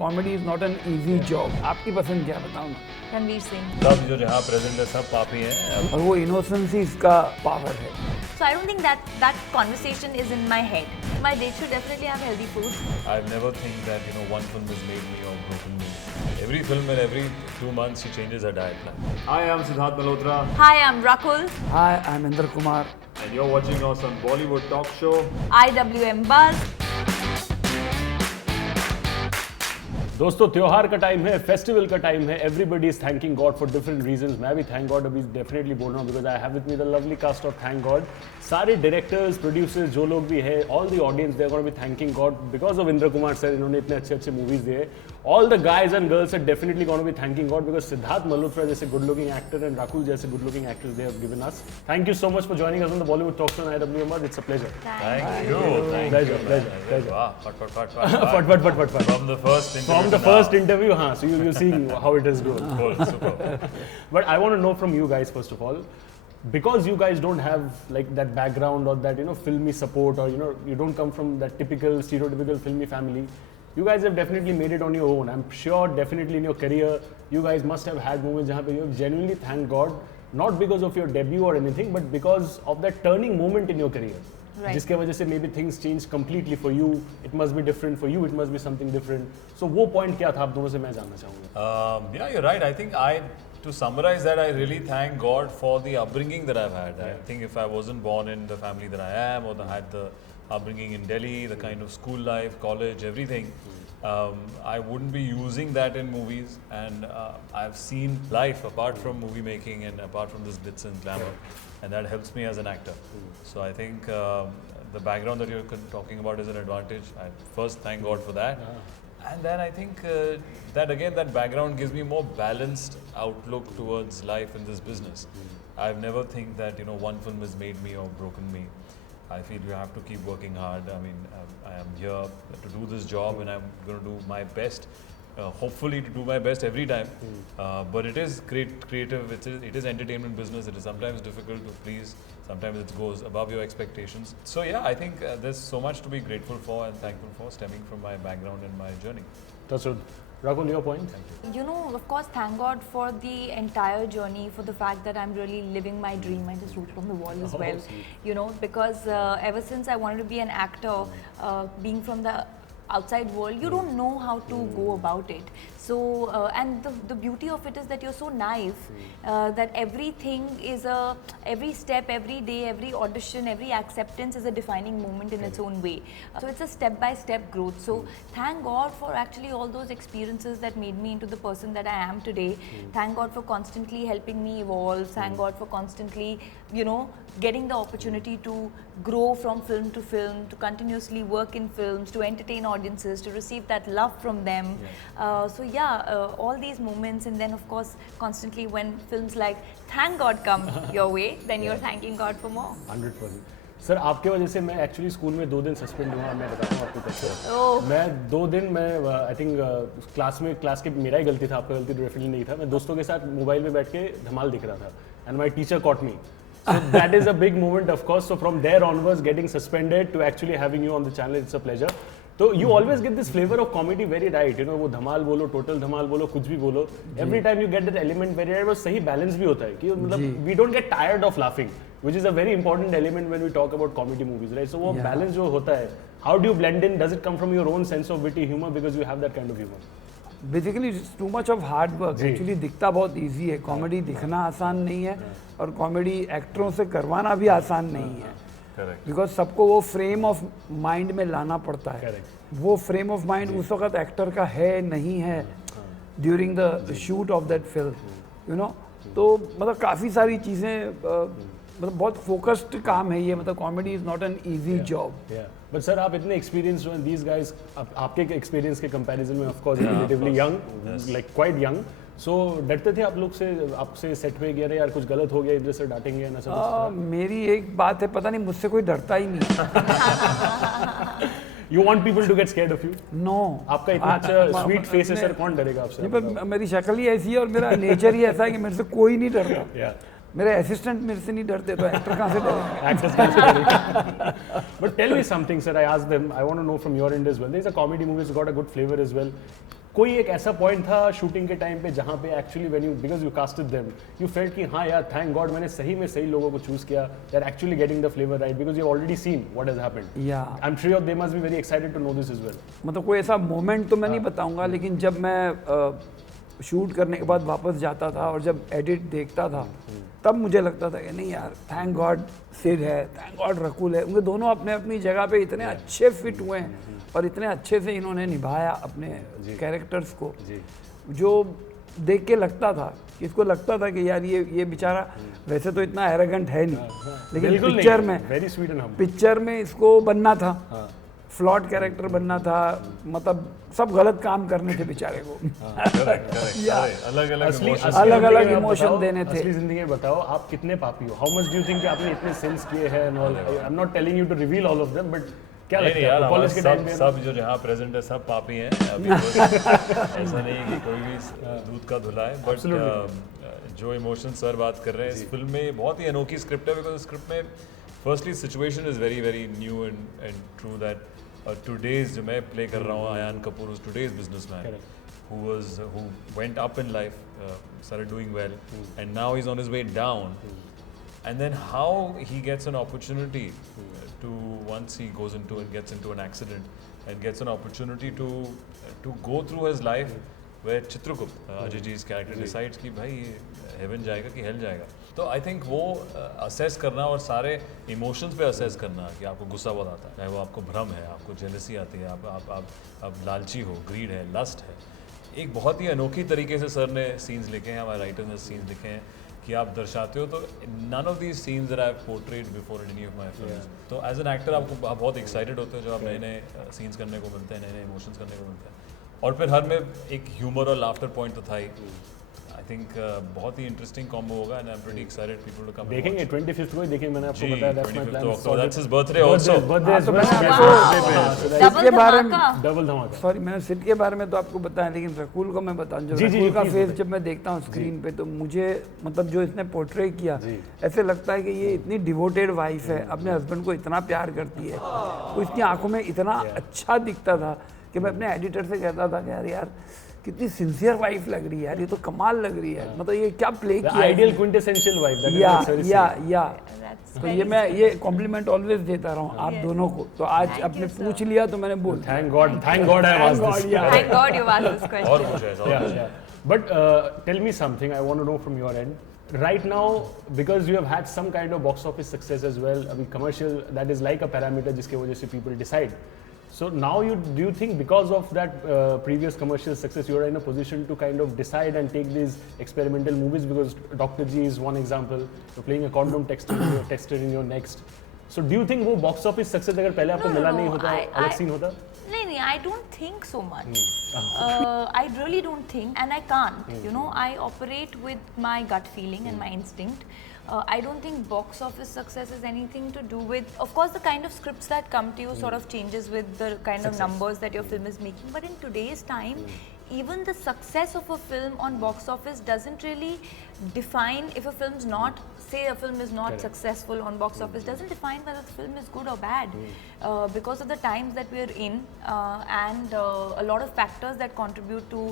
Comedy is not an easy job. आपकी पसंद क्या बताओ ना. रणवीर सिंह. सब जो जहाँ प्रेजेंट है सब पापी हैं. और वो इनोसेंसी इसका पावर है. So I don't think that conversation is in my head. My date should definitely have healthy food. I never think that one film has made me or broken me. Every film and every 2 months she changes her diet plan. Hi, I'm Sidharth Malhotra. Hi, I'm Rakul. Hi, I'm Indra Kumar. And you're watching us on Bollywood talk show. IWMBuzz. दोस्तों त्योहार का time है, festival का time है. Everybody is thanking God for different reasons. मैं भी thank God अभी definitely बोल रहा हूँ because I have with me the lovely cast of thank God. सारे डायरेक्टर्स, प्रोड्यूसर्स जो लोग भी है, all the audience they are gonna be thanking God because of Indra Kumar sir. इन्होंने इतने अच्छे अच्छे मूवीज दिए. All the guys and girls are definitely gonna be thanking God because Siddharth Malhotra जैसे good looking actor and Rakul जैसे good looking actors they have given us. Thank you so much for joining us on the Bollywood talk show on IWMBuzz. It's a pleasure. Thank you. Pleasure. Wow, fat. फट. From the first interview. Haan, so you're seeing how it is going. Cool, super. But I want to know from you guys first of all, because you guys don't have like that background or that filmy support, or you don't come from that typical stereotypical filmy family. You guys have definitely made it on your own. I'm sure definitely in your career you guys must have had moments jahan pe you have genuinely thanked God, not because of your debut or anything, but because of that turning moment in your career. Right. जिसके वजह से maybe things change completely for you. It must be different for you. It must be something different. So वो point क्या था आप दोनों से मैं जानना चाहूँगा. Yeah, you're right. I think to summarize that, I really thank God for the upbringing that I've had. I think if I wasn't born in the family that I am, or had the upbringing in Delhi, the kind of school life, college, everything, I wouldn't be using that in movies. And I've seen life apart from movie making and apart from this glitz and glamour, and that helps me as an actor. So I think the background that you're talking about is an advantage. I first thank God for that. And then I think that again, that background gives me more balanced outlook towards life in this business. I've never think that one film has made me or broken me. I feel you have to keep working hard. I mean, I am here to do this job, and I'm going to do my best. Hopefully to do my best every time. But it is creative. It is entertainment business. It is sometimes difficult to please. Sometimes it goes above your expectations. So yeah, I think there's so much to be grateful for and thankful for, stemming from my background and my journey. That's good. Rakul, your point? Thank you. Of course, thank God for the entire journey, for the fact that I'm really living my dream. I just wrote it on the wall as well. Sweet. Because ever since I wanted to be an actor, being from the outside world, you don't know how to go about it. So and the beauty of it is that you're so naive that everything is every step, every day, every audition, every acceptance is a defining moment in its own way. So it's a step by step growth. So thank God for actually all those experiences that made me into the person that I am today. Thank God for constantly helping me evolve. Thank God for constantly getting the opportunity to grow from film to film, to continuously work in films, to entertain audiences, to receive that love from them. So all these moments, and then of course constantly when films like Thank God come your way, then you're thanking God for more. 100%. Sir आपके वजह से मैं actually school में 2 दिन suspend हुआ. मैं बताता हूँ आपको कैसे. मैं 2 दिन आई थिंक क्लास के मेरा ही गलती था, आपका गलती डेफिनेटली नहीं था. मैं दोस्तों के साथ मोबाइल में बैठ के धमाल दिख रहा था and my teacher caught me. So that is a big moment, of course. So from there onwards, getting suspended to actually having you on the channel, it's a pleasure. So you always get this flavor of comedy very right. वो धमाल बोलो, total धमाल बोलो, कुछ भी बोलो. Every time you get that element very right, वो सही balance भी होता है कि मतलब we don't get tired of laughing, which is a very important element when we talk about comedy movies, right? So वो balance जो होता है, how do you blend in? Does it come from your own sense of witty humor because you have that kind of humor? Basically it's too much of hard work. Actually दिखता बहुत easy है. Comedy दिखना आसान नहीं है, और comedy एक्टरों से करवाना भी आसान नहीं है. बिकॉज सबको वो फ्रेम ऑफ माइंड में लाना पड़ता है. वो फ्रेम ऑफ माइंड उस वक्त एक्टर का है नहीं है during the shoot of that film. तो मतलब काफ़ी सारी चीज़ें, मतलब बहुत फोकस्ड काम है ये. मतलब comedy is not an easy job. But sir आप इतने एक्सपीरियंस हो, दीज गाइज आपके एक्सपीरियंस के कंपैरिजन में of course relatively young, like quite young. So डरते थे आप लोग से, आपसे सेट पे गया यार कुछ गलत हो गया, इधर से डांटेंगे ना सब? मेरी एक बात है, पता नहीं मुझसे कोई डरता ही नहीं. You want people to get scared of you? No. आपका इतना अच्छा स्वीट फेस है सर, कौन डरेगा आपसे? नहीं, पर मेरी शक्ल ही ऐसी है और मेरा नेचर ही ऐसा है कि मेरे से कोई नहीं डरता. मेरे असिस्टेंट मेरे से नहीं डरते, तो एक्टर कहाँ से डरेंगे? Actors कहाँ से डरेंगे? But tell me something, sir. I asked them. I want to know from your end as well. There's a comedy movie that's got a good flavor as well. कोई एक ऐसा पॉइंट था shooting के time पे जहाँ पे actually when you because you casted them you felt कि हाँ यार थैंक गॉड मैंने सही में सही लोगों को चूज किया, they are actually getting the flavour right because you already seen what has happened. या I am sure they must be very excited to know this as well. मतलब कोई ऐसा मोमेंट तो मैं नहीं बताऊंगा, लेकिन जब मैं शूट करने के बाद वापस जाता था और जब एडिट देखता था तब मुझे लगता था कि नहीं यार थैंक गॉड सिड है, थैंक गॉड रकुल है, उनके दोनों अपने अपनी जगह पे इतने अच्छे फिट हुए हैं और इतने अच्छे से इन्होंने निभाया अपने कैरेक्टर्स को, जो देख के लगता था कि इसको लगता था कि यार ये बेचारा वैसे तो इतना एरोगेंट है नहीं, लेकिन पिक्चर में इसको बनना था, फ्लॉट कैरेक्टर बनना था, मतलब सब गलत काम करने थे बेचारे को। अलग अलग इमोशन देने थे। असली जिंदगी में बताओ आप कितने पापी हो, how much do you think कि आपने इतने सिंस किए हैं and all, I am not telling you to reveal all of them but क्या लगता है कॉलेज के टाइम पे सब जो यहाँ प्रेजेंट है सब पापी हैं अभी ऐसा नहीं कि कोई भी दूध का धुला है, बट जो इमोशन सर बात कर रहे हैं इस फिल्म में बहुत ही अनोखी स्क्रिप्ट है, बिकॉज स्क्रिप्ट में firstly situation is very very new and true that today's जो मैं प्ले कर रहा हूँ Ayaan Kapoor who's today's businessman who went up in life, started doing well and now he's on his way down, and then how he gets an opportunity to once he goes into and gets into an accident and gets an opportunity to go through his life where Chitragupt Ajay ji's character decides कि भाई heaven जाएगा कि hell जाएगा। तो I think वो assess करना और सारे इमोशंस पे असेस करना कि आपको गुस्सा बहुत आता है, चाहे वो आपको भ्रम है, आपको जेलसी आती है, आप लालची हो, ग्रीड है, लस्ट है, एक बहुत ही अनोखी तरीके से सर ने सीन्स लिखे हैं, हमारे राइटर ने सीन्स लिखे हैं कि आप दर्शाते हो, तो none of these scenes that I have portrayed before in any of my films. तो एज एन एक्टर आप बहुत एक्साइटेड होते हो जब आप नए नए सीन्स करने को मिलते हैं, नए नए इमोशंस करने को मिलते हैं, और फिर हर में एक ह्यूमर और लाफ्टर पॉइंट तो था ही। आई थिंक बहुत ही इंटरेस्टिंग कॉम्बो होगा and I am pretty excited people to come देखेंगे 25th को ही देखेंगे, मैंने आपको बताया that's my plan, so that's his birthday also, इसके बारे में डबल धमाका। सॉरी मैंने सिड के बारे में तो आपको बताया, लेकिन रकुल को मैं बताऊं, जो रकुल का फेस जब मैं देखता हूँ स्क्रीन पे तो मुझे मतलब जो इसने पोर्ट्रे किया ऐसे लगता है कि ये इतनी डिवोटेड वाइफ है, अपने हस्बैंड को इतना प्यार करती है, तो इसकी आंखों में इतना अच्छा दिखता था कि मैं अपने एडिटर से कहता था कि यार कितनी सिंसियर वाइफ लग रही है यार, ये तो कमाल लग रही है, मतलब ये क्या प्ले किया, आइडियल क्विंटेसेंशियल वाइफ, तो ये मैं ये कॉम्प्लीमेंट ऑलवेज देता रहा हूँ आप दोनों को, तो आज आपने पूछ लिया तो मैंने बोल thank God I asked this, thank God you asked this question. और पूछा but tell me something I want to know from your end right now, because you have had some kind of box office success as well, I mean commercial that is like a parameter जिसके वजह से people decide. So now do you think because of that previous commercial success you are in a position to kind of decide and take these experimental movies, because Dr. G is one example, you're playing a condom tester in your next. So do you think वो box office success अगर पहले आपको मिला नहीं होता अलग scene होता? नहीं, I don't think so much. I really don't think, and I can't. You know, I operate with my gut feeling and my instinct. I don't think box office success is anything to do with, of course, the kind of scripts that come to you sort of changes with the kind of numbers that your film is making. But in today's time, even the success of a film on box office doesn't really define if a film's not, say a film is not successful on box office, doesn't define whether the film is good or bad, because of the times that we're in and a lot of factors that contribute to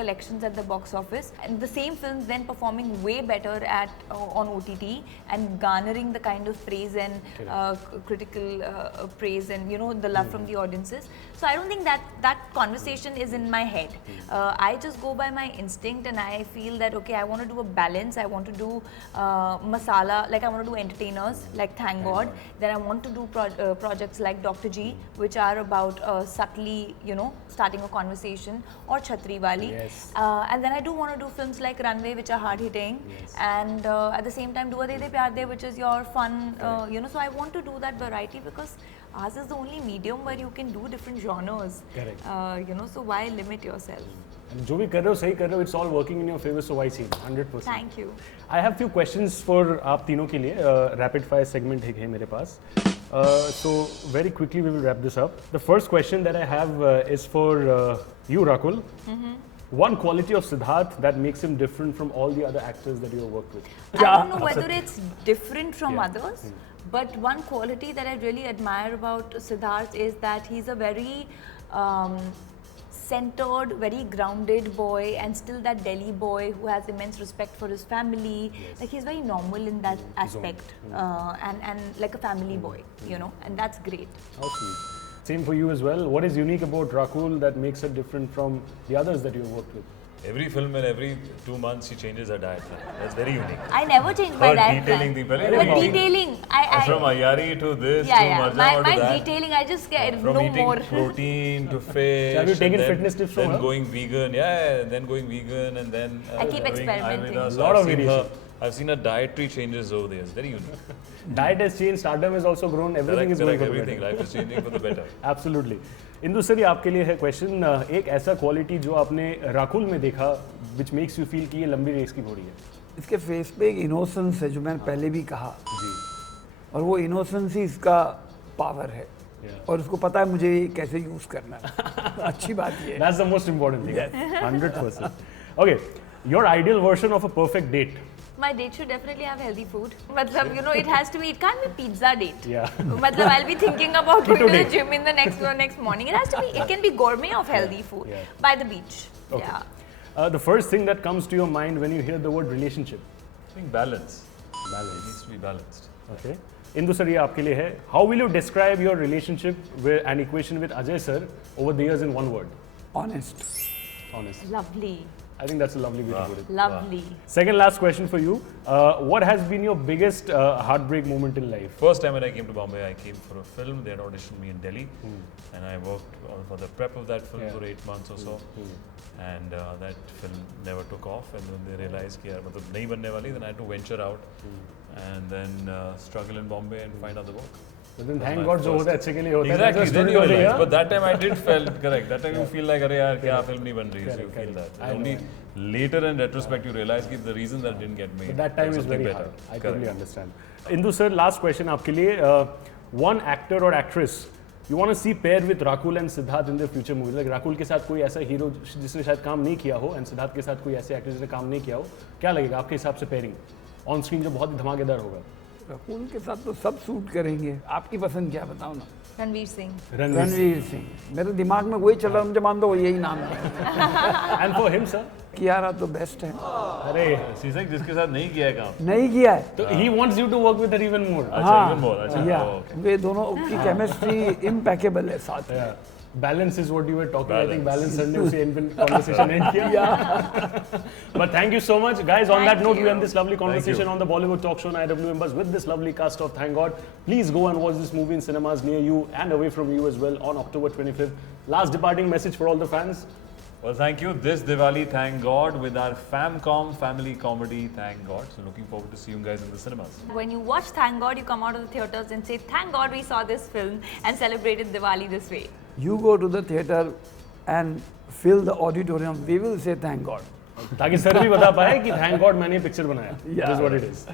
collections at the box office, and the same films then performing way better at on OTT and garnering the kind of praise and critical praise and the love from the audiences. So I don't think that conversation is in my head. I just go by my instinct and I feel that okay, I want to do a balance, I want to do masala, like I want to do entertainers like Thank God, then I want to do projects like Dr. G, which are about subtly starting a conversation, or Chhatri Wali, and then I do want to do films like Runway, which are hard hitting, and at the same time do a De De Pyar De, which is your fun, so I want to do that variety because ours is the only medium where you can do different genres. Correct. So why limit yourself? And जो भी कर रहे हो सही कर रहे हो, it's all working in your favor, so why see? 100%. Thank you. I have few questions for आप तीनों के लिए. Rapid fire segment है मेरे पास. So very quickly we will wrap this up. The first question that I have is for you, Rakul. One quality of Sidharth that makes him different from all the other actors that you have worked with. I don't know whether it's different from others, but one quality that I really admire about Sidharth is that he's a very centered, very grounded boy, and still that Delhi boy who has immense respect for his family. Like he's very normal in that aspect, and like a family boy, you know, and that's great. How sweet. Same for you as well. What is unique about Rakul that makes it different from the others that you've worked with? Every film and every 2 months she changes her diet plan. That's very unique. I never changed my diet detailing plan. thing. But detailing, from ayari to this yeah, to yeah. marjana My to that. detailing, I just get From no eating more. protein to fish. So have you taken and fitness tips from then her? going vegan, yeah, and then going vegan and then I keep doing experimenting. Ayurveda. So Lot of variation. I've seen her dietary changes over the years. Very unique. Diet has changed, stardom has also grown, everything is going for the everything. better. Life is changing for the better. Absolutely. Indu sir, ये आपके लिए है question, एक ऐसा quality जो आपने राकुल में देखा which makes you feel कि ये लंबी रेस की घोड़ी है. इसके फेस पे एक इनोसेंस है जो मैंने पहले भी कहा, जी. और वो इनोसेंस ही इसका पावर है, और उसको पता है मुझे ये कैसे यूज करना है. अच्छी बात ये है. That's the most important thing. Yes. 100%. Okay, your ideal version of a perfect date. My date should definitely have healthy food. Matlab, you know, it has to be. It can't be pizza date. Yeah. Matlab, I'll be thinking about going to the date. gym in the next morning. It has to be. It can be gourmet of healthy food by the beach. Okay. Yeah. The first thing that comes to your mind when you hear the word relationship. I think balance. Balance. It needs to be balanced. Okay. Indu sir, ये आपके लिए है. How will you describe your relationship with an equation with Ajay sir over the years in one word? Honest. Honest. Lovely. I think that's a lovely way to put it. Lovely. Second last question for you. What has been your biggest heartbreak moment in life? First time when I came to Bombay, I came for a film. They had auditioned me in Delhi, and I worked for the prep of that film for 8 months or so. And that film never took off. And when they realized कि यार मतलब नहीं बनने वाली, then I had to venture out and then struggle in Bombay and find other work. But then thank God जो होता है अच्छे के लिए होता है. Exactly. That's a Then story you of the realize. year. But that time I did felt correct. That time you feel like अरे यार क्या film नहीं बन रही है. So you feel that. I know. Only later in retrospect you realize कि the reason that didn't get made. But that time was is something very better. hard. I totally understand. Indu sir, last question आपके लिए. One actor or actress you want to see pair with Rakul and Sidharth in the future movies. Like Rakul के साथ कोई ऐसा hero जिसने शायद काम नहीं किया हो and Sidharth के साथ कोई ऐसे एक्टर जिसने काम नहीं किया हो, क्या लगेगा आपके हिसाब से पेयरिंग ऑन स्क्रीन जो बहुत ही धमाकेदार होगा? रकुल के साथ तो सब सूट करेंगे. आपकी पसंद क्या बताओ ना? Ranveer Singh. रणवीर सिंह. मेरे दिमाग में वही चल रहा है, मुझे मान दो यही नाम है. And for him sir? Kiara तो बेस्ट है. अरे सीसक जिसके साथ नहीं किया है काम. नहीं किया है. तो he wants you to work with her even more. अच्छा even more. अच्छा. या Oh, okay. वे दोनों की केमिस्ट्री इम्पेकेबल है साथ में. Balance is what you were talking. I think balance sir ने उसे conversation end किया. But thank you so much, guys. On that note, we end this lovely conversation on the Bollywood talk show on IWMBuzz with this lovely cast of Thank God. Please go and watch this movie in cinemas near you and away from you as well on October 25th. Last departing message for all the fans. Well, thank you. This Diwali, thank God, with our Famcom family comedy, thank God. So looking forward to see you guys in the cinemas. When you watch Thank God, you come out of the theatres and say, thank God we saw this film and celebrated Diwali this way. You go to the theater and fill the auditorium. We will say thank God. ताकि sir भी बता पाए कि thank God मैंने ये picture बनाया. Yeah. This is what it is.